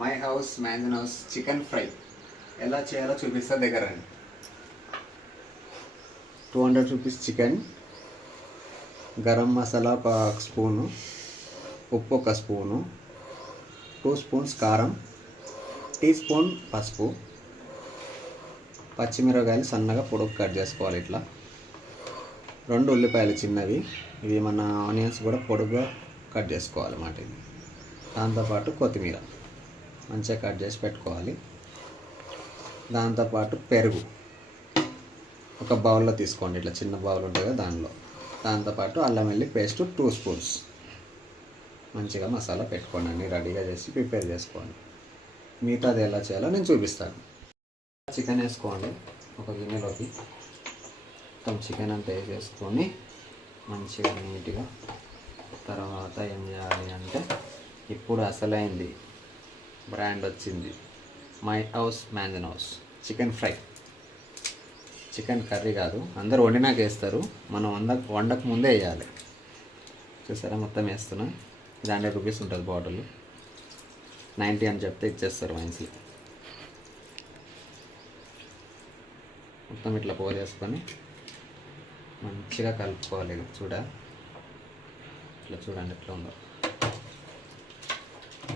My house mansion house chicken fry ఎలా చేయాలో చూపిస్తా దగ్గర రండి. 200 రూపీస్ చికెన్, గరం మసాలా ఒక స్పూను, ఉప్పు ఒక స్పూను, 2 స్పూన్స్ కారం, టీ స్పూన్ పసుపు, పచ్చిమిరపకాయలు సన్నగా పొడుగు కట్ చేసుకోవాలి. ఇట్లా 2 ఉల్లిపాయలు చిన్నవి, ఇవి మన ఆనియన్స్ కూడా పొడుగుగా కట్ చేసుకోవాలన్నమాట. ఇది దాంతోపాటు కొత్తిమీర మంచిగా కట్ చేసి పెట్టుకోవాలి. దాంతోపాటు పెరుగు ఒక బౌల్లో తీసుకోండి, ఇట్లా చిన్న బౌల్ ఉంటుంది కదా దానిలో. దాంతోపాటు అల్లం వెల్లుల్లి పేస్ట్ 2 స్పూన్స్. మంచిగా మసాలా పెట్టుకోండి, అన్నీ రెడీగా చేసి ప్రిపేర్ చేసుకోండి. మిగతాది ఎలా చేయాలో నేను చూపిస్తాను. చికెన్ వేసుకోండి ఒక గిన్నెలోకి. మొత్తం చికెన్ అంతా వేసేసుకొని మంచిగా నీట్గా. తర్వాత ఏం చేయాలి అంటే, ఇప్పుడు అసలైంది బ్రాండ్ వచ్చింది, my house mansion house chicken fry. Chicken curry కాదు, అందరూ వండినాక వేస్తారు, మనం వండక ముందే వేయాలి. చూసారా మొత్తం వేస్తున్నా. ఇది 100 రూపీస్ ఉంటుంది బాటిల్, 90 అని చెప్తే ఇచ్చేస్తారు వైన్స్లో. మొత్తం ఇట్లా పోసేసుకొని మంచిగా కలుపుకోవాలి. ఇట్లా చూడండి ఎట్లా ఉందో.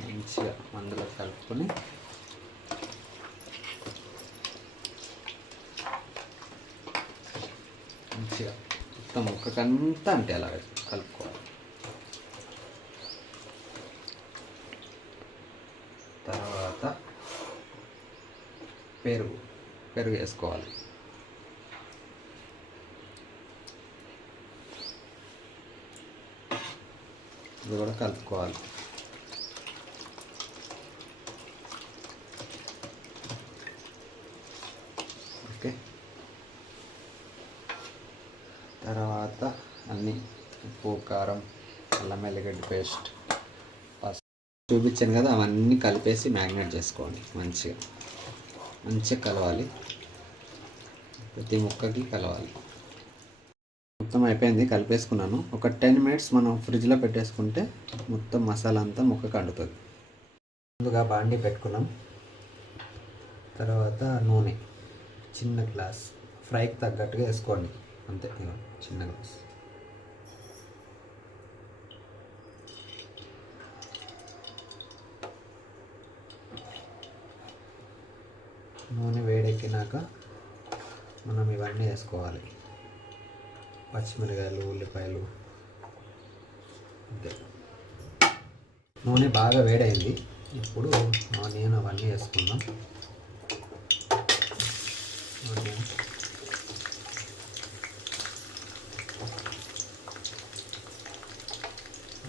మంచిగా అందులో కలుపుకొని మంచిగా మొత్తం ముక్కకంతా అంటే అలా కలుపుకోవాలి. తర్వాత పెరుగు వేసుకోవాలి. ఇది కూడా కలుపుకోవాలి. ఓకే, తర్వాత అన్నీ ఉప్పు, కారం, అల్లం వెల్లిగడ్డ పేస్ట్, చూపించాను కదా, అవన్నీ కలిపేసి మ్యారినేట్ చేసుకోండి. మంచిగా కలవాలి, ప్రతి ముక్కకి కలవాలి. మొత్తం అయిపోయింది, కలిపేసుకున్నాను. ఒక 10 మినిట్స్ మనం ఫ్రిడ్జ్లో పెట్టేసుకుంటే మొత్తం మసాలా అంతా ముక్కకు అంటుతుంది. ముందుగా బాండి పెట్టుకున్నాం. తర్వాత నూనె చిన్న గ్లాస్, ఫ్రైకి తగ్గట్టుగా వేసుకోండి అంతే. చిన్న గ్లాస్. నూనె వేడెక్కినాక మనం ఇవన్నీ వేసుకోవాలి. పచ్చిమిరకాయలు, ఉల్లిపాయలు. అంతే. నూనె బాగా వేడైంది. ఇప్పుడు ఆనియన్ అవన్నీ వేసుకుందాం.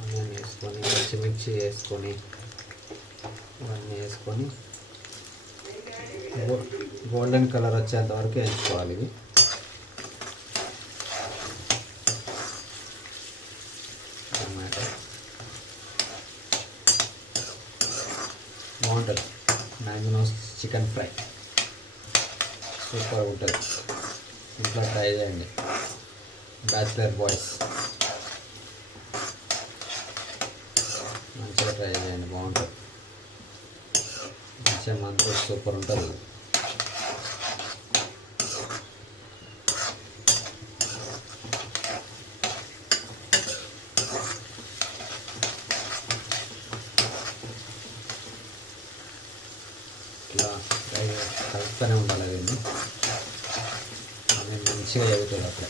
ఆనియన్ వేసుకొని, పచ్చిమిర్చి వేసుకొని, ఇవన్నీ వేసుకొని గోల్డెన్ కలర్ వచ్చేంత వరకు వేసుకోవాలి. ఇవి టమాటో బాగుంటుంది. మ్యాన్జన్ హౌస్ చికెన్ ఫ్రై సూపర్ ఉంటుంది. ఇంట్లో ట్రై చేయండి బ్యాచిలర్ బాయ్స్, మంచిగా ట్రై చేయండి, బాగుంటుంది. మంచిగా మంచి సూపర్ ఉంటుంది. ఇట్లా కలుపుతూనే ఉండాలి. అది మంచిగా ఎగుతుంది అట్లా.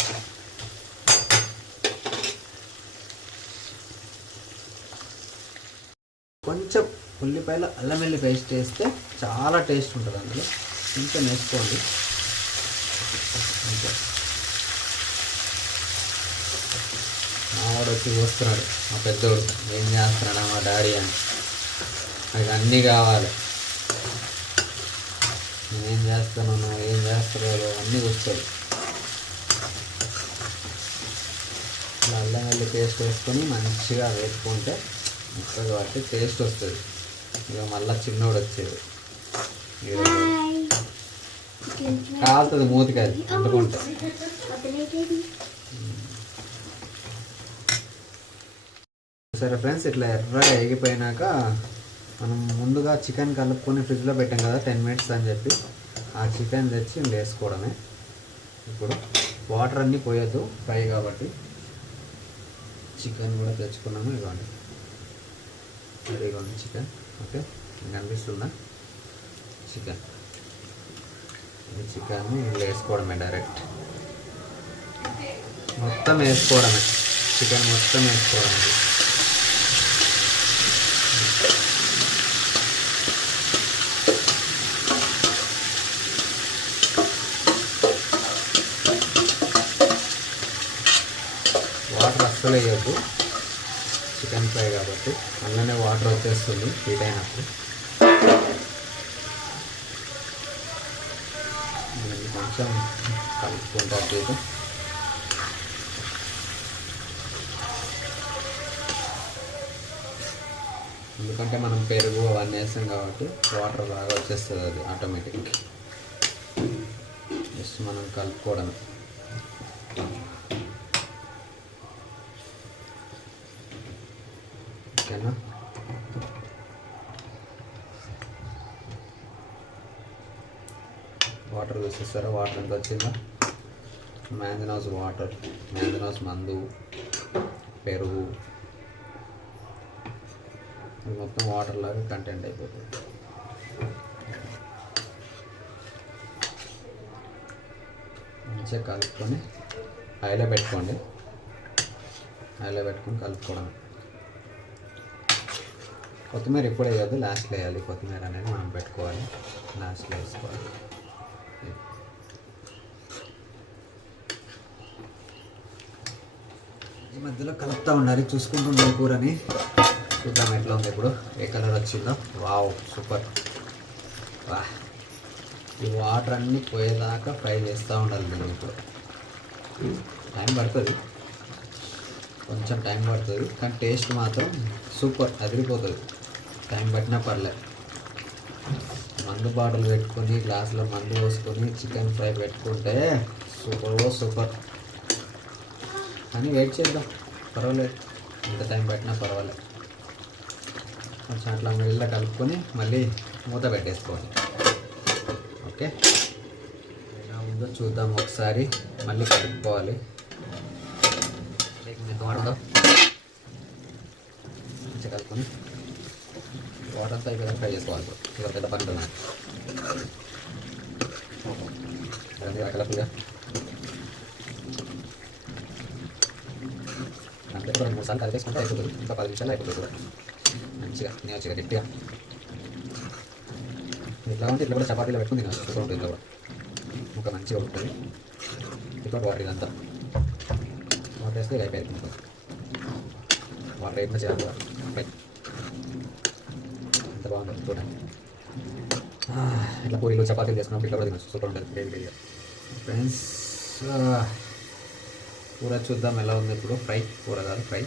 కొంచెం ఉల్లిపాయలు, అల్లం వెల్లుల్లి పేస్ట్ వేస్తే చాలా టేస్ట్ ఉంటుంది. అందులో కొంచెం వేసుకోండి అంతే. మావాడు వచ్చి చూస్తున్నాడు, మా పెద్దోడు ఏం చేస్తున్నాడా మా డాడీ అని. నాకు అన్నీ కావాలి, నేనేం చేస్తాను, నువ్వు ఏం చేస్తున్నావు అన్నీ వస్తాడు. ఇట్లా అల్లం వెల్లుల్లి పేస్ట్ వేసుకొని మంచిగా వేసుకుంటే ముక్కలు కాబట్టి టేస్ట్ వస్తుంది. ఇక మళ్ళీ చిన్నోడు వచ్చేది కాలుతుంది మూతికి, అది అంటుకుంటే. సరే ఫ్రెండ్స్, ఇట్లా ఎర్రగా ఎగిపోయినాక మనం ముందుగా చికెన్ కలుపుకొని ఫ్రిడ్జ్లో పెట్టాం కదా 10 మినిట్స్ అని చెప్పి, ఆ చికెన్ తెచ్చి వేసుకోవడమే. ఇప్పుడు వాటర్ అన్నీ పోయొద్దు ఫ్రై కాబట్టి. చికెన్ కూడా తెచ్చుకున్నాము, ఇవ్వండి రెడీగా ఉంది చికెన్. ఓకే, మీకు అనిపిస్తుందా చికెన్? ఈ చికెన్ని వేసుకోవడమే, డైరెక్ట్ మొత్తం వేసుకోవడమే, చికెన్ మొత్తం వేసుకోవడమే. వాటర్ అస్సలు వేయద్దు, చికెన్ ఫ్రై కాబట్టి అందులోనే వాటర్ వచ్చేస్తుంది హీట్ అయినప్పుడు. కొంచెం కలుపుకుంటారు తీసి. ఎందుకంటే మనం పెరుగు అవన్నీ వేస్తాం కాబట్టి వాటర్ బాగా వచ్చేస్తుంది, అది ఆటోమేటిక్. జస్ట్ మనం కలుపుకోవడం. ఓకేనా? వాటర్ చూసేస్తారా వాటర్ ఎంత వచ్చిందో? మ్యాంగనోస్ వాటర్, మ్యాంగనోస్ మందు, పెరుగు, ఇది మొత్తం వాటర్ లాగా కంటెంట్ అయిపోతుంది. మంచిగా కలుపుకొని హైలో పెట్టుకోండి, హైలో పెట్టుకొని కలుపుకోవడం. కొత్తిమీర ఇప్పుడు వేయద్దు, లాస్ట్లో వేయాలి. కొత్తిమీర అనేది మనం పెట్టుకోవాలి, లాస్ట్లో వేసుకోవాలి. ఈ మధ్యలో కలుపుతూ ఉండాలి, చూసుకుంటుండే కూరని. చూద్దాం ఎట్లా ఉంది ఇప్పుడు, ఏ కలర్ వచ్చిందో. Wow, super. వా, ఈ వాటర్ అన్నీ పోయేదాకా ఫ్రై చేస్తూ ఉండాలి దీన్ని. ఇప్పుడు టైం పడుతుంది, కొంచెం టైం పడుతుంది, కానీ టేస్ట్ మాత్రం సూపర్, అదిరిపోతుంది. టైం పట్టినా పర్లేదు. మందు బాటిల్ పెట్టుకొని గ్లాసులో మందు పోసుకొని చికెన్ ఫ్రై పెట్టుకుంటే సూపర్. కానీ వెయిట్ చేద్దాం, పర్వాలేదు, ఎంత టైం పట్టినా పర్వాలేదు. కొంచెం అట్లా మిడిల్లో కలుపుకొని మళ్ళీ మూత పెట్టేసుకోండి. ఓకే, ఎలా ఉందో చూద్దాం ఒకసారి. మళ్ళీ కలుపుకోవాలి. మంచిగా కలుపుకొని వాటర్ అంతా అయిపోయి ఫ్రై చేసుకోవాలి. ఇప్పుడు పెద్ద పని ఉంటుంది కలర్ఫుల్గా. అంటే 2-3 సార్లు కలిపేసుకుంటే అయిపోతుంది, ఇంకా 10 నిమిషాలు అయిపోతుంది కూడా. మంచిగా నేర్చిగా గట్టిగా ఇట్లా ఉంటే ఇట్లా కూడా చపాతీలో పెట్టుకుని తినచ్చు, సూపర్ ఉంటుంది. ఇట్లా కూడా ముక్క మంచిగా ఉంటుంది. ఇప్పుడు వాటర్ ఇదంతా వాటర్ వేస్తే ఇలా అయిపోయింది. వాటర్ అయిపోయినా చేయాలి కూడా ఎంత బాగుంటుంది చూడండి. ఇట్లా పూరీలు చపాతీలు చేసుకున్నప్పుడు ఇట్లా కూడా తినచ్చు, సూపర్ ఉంటుంది గ్రేవీగా. ఫ్రెండ్స్, కూర చూద్దాం ఎలా ఉంది ఇప్పుడు. ఫ్రై, కూర కాదు ఫ్రై.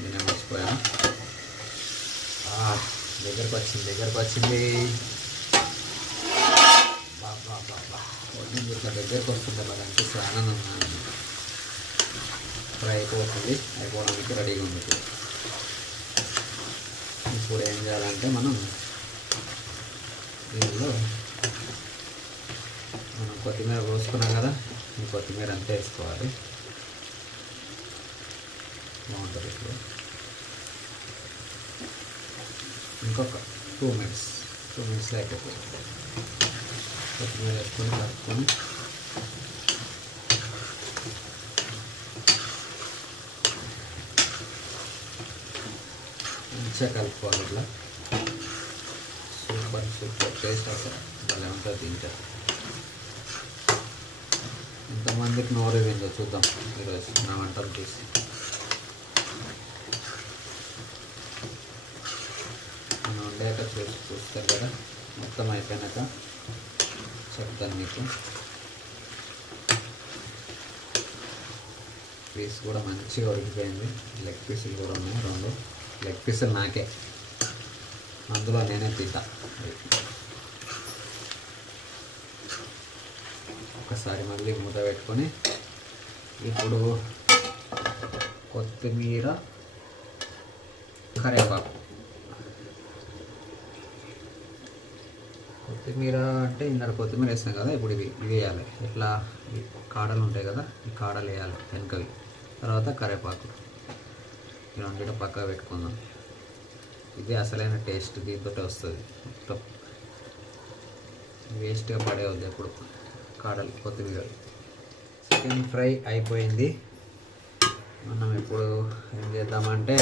నేనే మర్చిపోయాను. దగ్గరకు వచ్చింది. ఇట్లా దగ్గరకు వస్తుంది, బాగా అనిపిస్తుంది, ఆనందం. ఫ్రై అయిపోవడానికి రెడీగా ఉంది. ఇప్పుడు ఏం చేయాలంటే మనం దీనిలో కొత్తిమీర కోసుకున్నాం కదా, ఈ కొత్తిమీర అంతా వేసుకోవాలి. బాగుంటుంది. ఇప్పుడు ఇంకొక 2 మినిట్స్లో అయిపోతుంది. కొత్తిమీర వేసుకొని కలుపుకొని మంచిగా కలుపుకోవాలి. ఇట్లా సూపర్ టేస్ట్ అసలు భలే ఉంటుంది తింటే. ఎంతమందికి నోరు విందో చూద్దాం ఈరోజు నా వంటలు చూసి. మనం వండాక చూస్తారు కదా, మొత్తం అయిపోయినాక చెప్తాను మీకు. పీస్ కూడా మంచిగా ఉడికిపోయింది. లెగ్ పీసులు కూడా ఉన్నాయి, 2 లెగ్ పీసులు నాకే, అందులో నేనే తింటా. ఒకసారి మళ్ళీ మూత పెట్టుకొని ఇప్పుడు కొత్తిమీర, కరివేపాకు కొత్తిమీర అంటే ఇందాక కొత్తిమీర వేస్తాం కదా, ఇప్పుడు ఇది వేయాలి. ఇట్లా ఈ కాడలు ఉంటాయి కదా, ఈ కాడలు వేయాలి వెనకవి. తర్వాత కరివేపాకు. ఈ రెండింటి పక్కన పెట్టుకుందాం. ఇది అసలైన టేస్ట్ దీంతో వస్తుంది. మొత్తం వేస్ట్గా పడేవద్దు ఎప్పుడు కాడలు, కొత్తిమీర. చికెన్ ఫ్రై అయిపోయింది. మనం ఇప్పుడు ఏం చేద్దామంటే,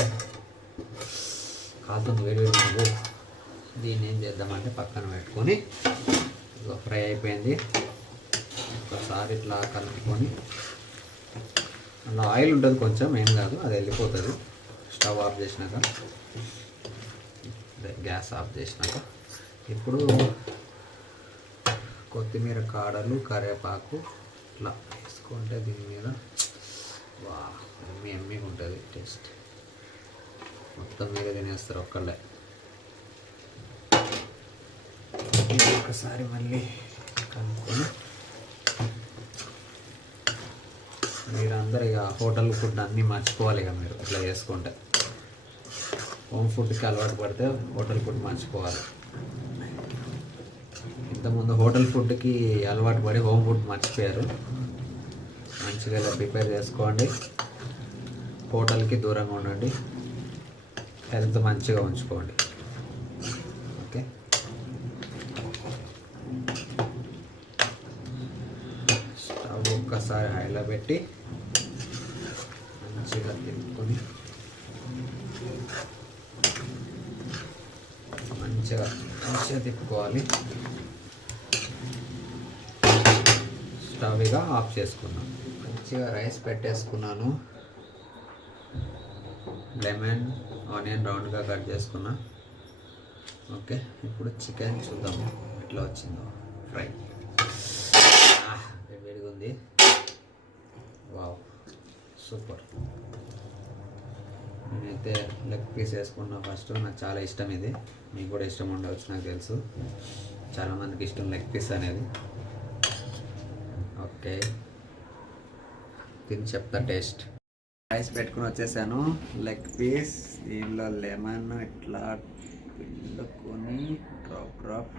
కాలుతుంది వేడి నువ్వు, దీన్ని ఏం చేద్దామంటే పక్కన పెట్టుకొని, ఫ్రై అయిపోయింది. ఒకసారి ఇట్లా కలుపుకొని, అలా ఆయిల్ ఉంటుంది కొంచెం, ఏం కాదు, అది వెళ్ళిపోతుంది. స్టవ్ ఆఫ్ చేసినాక, గ్యాస్ ఆఫ్ చేసినాక ఇప్పుడు కొత్తిమీర కాడలు, కరివేపాకు ఇట్లా వేసుకుంటే దీని మీద వా ఎమ్మిగా ఉంటుంది టేస్ట్. మొత్తం మీరే తినేస్తారు ఒక్కళ్ళే. ఒకసారి మళ్ళీ కలుపుకొని, మీరు అందరు ఇక హోటల్ ఫుడ్ అన్నీ మర్చిపోవాలి. ఇక మీరు ఇట్లా చేసుకుంటే హోమ్ ఫుడ్కి అలవాటు పడితే హోటల్ ఫుడ్ మర్చిపోవాలి. ఇంతకుముందు హోటల్ ఫుడ్కి అలవాటు పడి హోమ్ ఫుడ్ మర్చిపోయారు. మంచిగా ఇలా ప్రిపేర్ చేసుకోండి. హోటల్కి దూరంగా ఉండండి. హెల్త్ మంచిగా ఉంచుకోండి. ఓకే, స్టవ్ ఒక్కసారి హైలో పెట్టి మంచిగా తిప్పుకొని, మంచిగా తిప్పుకోవాలి. స్టవ్ ఇక ఆఫ్ చేసుకున్నాను. మంచిగా రైస్ పెట్టేసుకున్నాను. లెమన్, ఆనియన్ రౌండ్గా కట్ చేసుకున్నా. ఓకే, ఇప్పుడు చికెన్ చూద్దాం ఎట్లా వచ్చిందో. ఫ్రై వేడిగా ఉంది. Wow, super. నేనైతే లెగ్ పీస్ వేసుకున్నా ఫస్ట్. నాకు చాలా ఇష్టం ఇది. మీకు కూడా ఇష్టం ఉండవచ్చు, నాకు తెలుసు. చాలామందికి ఇష్టం లెగ్ పీస్ అనేది. ఓకే, తిని చెప్తా టేస్ట్. రైస్ పెట్టుకుని వచ్చేసాను. లెగ్ పీస్ దీనిలో లెమన్ ఇట్లా పిండుకొని డ్రాప్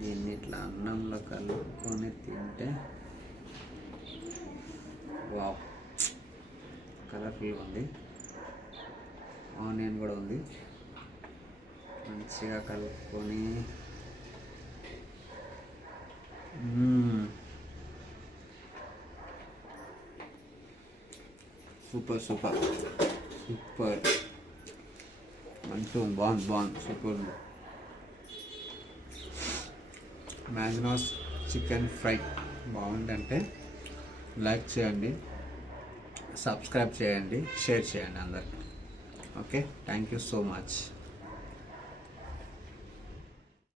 దీన్ని ఇట్లా అన్నంలో కలుపుకొని తింటే వావ్, కలర్ఫుల్గా ఉంది. ఆనియన్ కూడా ఉంది. మంచిగా కలుపుకొని సూపర్ సూపర్ సూపర్. మంచిగా బాగుంది సూపర్. మ్యాగ్నోస్ చికెన్ ఫ్రై బాగుందంటే లైక్ చేయండి, సబ్స్క్రైబ్ చేయండి, షేర్ చేయండి అందరికి. Okay, thank you so much.